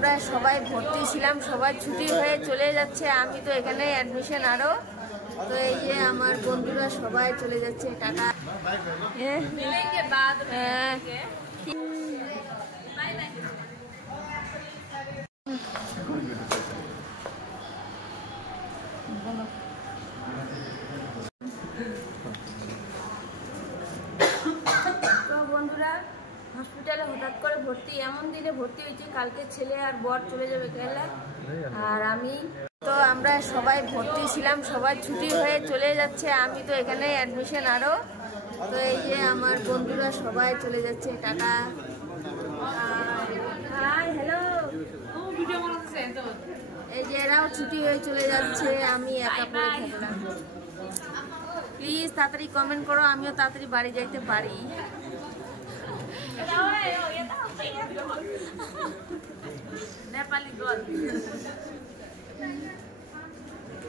আমরা সবাই ভর্তি ছিলাম, সবাই ছুটি হয়ে চলে যাচ্ছে, আমি তো এখানে অ্যাডমিশন আরো। তো এই যে আমার বন্ধুরা সবাই চলে যাচ্ছে, টাটা। তো বন্ধুরা, হসপিটালে হঠাৎ করে ভর্তি, এমন দিনে ভর্তি হয়েছে, কালকে ছেলে আর বর চলে যাবে কেরালায়, আর আমি তো আমরা সবাই ভর্তি ছিলাম, সবাই ছুটি হয়ে চলে যাচ্ছে, আমি তো এখানে অ্যাডমিশন আরো। তো এই যে আমার বন্ধুরা সবাই চলে যাচ্ছে, টাটা। High, hello. এই যে এরাও ছুটি হয়ে চলে যাচ্ছে, আমি একা পড়ে থাকলাম। প্লিজ তাড়াতাড়ি কমেন্ট করো, আমিও তাড়াতাড়ি বাড়ি যাইতে পারি।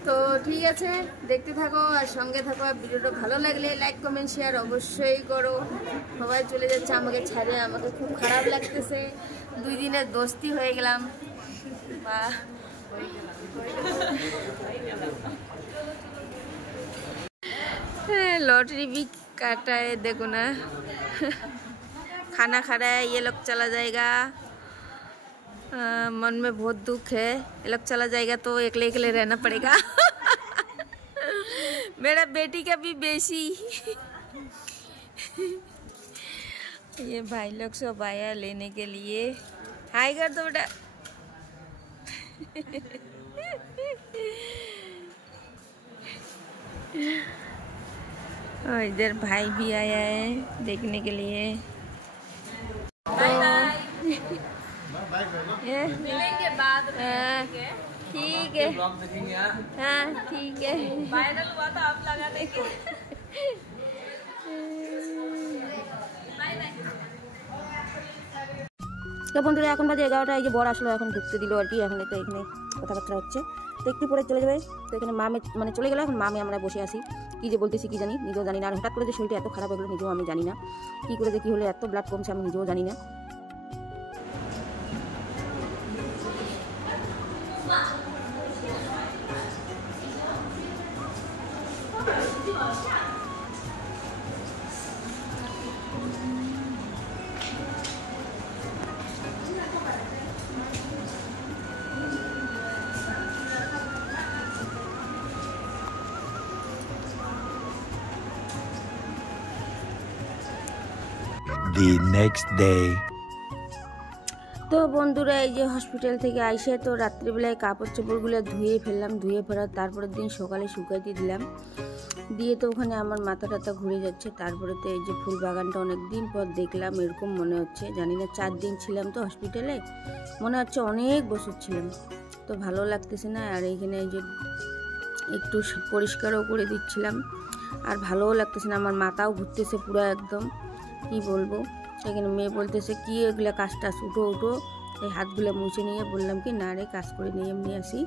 তো ঠিক আছে, দেখতে থাকো আর সঙ্গে থাকো। ভিডিওটা ভালো লাগলে লাইক কমেন্ট শেয়ার অবশ্যই করো। সবাই চলে যাচ্ছে আমাকে ছাড়ে, আমাকে খুব খারাপ লাগতেছে, 2 দিনের দোস্তি হয়ে গেলাম। लॉटरी भी काटा है, देखो ना। खाना खा रहा है, ये लोग चला जाएगा। मन में बहुत दुख है, ये लोग चला जाएगा तो अकेले अकेले रहना पड़ेगा। मेरा बेटी का भी बेसी। ये भाई लोग सब आया लेने के लिए। हाय कर दो बेटा। और इधर भाई भी आया है देखने के लिए। मिलेंगे बाद में, ठीक है, हाँ ठीक है। वायरल हुआ था आप लगा देंगे। তো বন্ধুরা, এখন বাজে 11টা। এই যে বর আসলো, এখন ঢুকতে দিল আর কি, এখন তো এখানে কথাবার্তা হচ্ছে, তো একটু পরে চলে যাবে। তো এখানে মামে মানে চলে গেল, এখন মামে আমরা বসে আছি, কি যে বলতেছি কি জানি, নিজেও জানি না। আর হঠাৎ করে যে শরীরটা এত খারাপ হয়ে গেলো নিজেও আমি জানি না, কি করে যে কি হলে এত ব্লাড কমছে আমি নিজেও জানি না। The next day. তো বন্ধুরা, এই যে হসপিটাল থেকে আইসে তো রাত্রিবেলায় কাপড় চোপড়গুলো ধুয়ে ফেললাম, ধুয়ে ফেরার তারপরের দিন সকালে শুকাইতে দিলাম, দিয়ে তো ওখানে আমার মাথা টাথা ঘুরে যাচ্ছে। তারপরে তো এই যে ফুল বাগানটা অনেক দিন পর দেখলাম, এরকম মনে হচ্ছে, জানি না 4 দিন ছিলাম তো হসপিটালে, মনে হচ্ছে অনেক বছর ছিলাম, তো ভালো লাগতেছে না। আর এইখানে এই যে একটু পরিষ্কারও করে দিচ্ছিলাম, আর ভালোও লাগতেছে না, আমার মাথাও ঘুরতেছে পুরো একদম, কি বলবো। সেখানে মেয়ে বলতেছে কি এগুলা কাজ টাজ, উঠো উঠো, এই হাতগুলো মুছে নিয়ে বললাম কি না রে, কাজ করে নিয়ে এমনি আসি।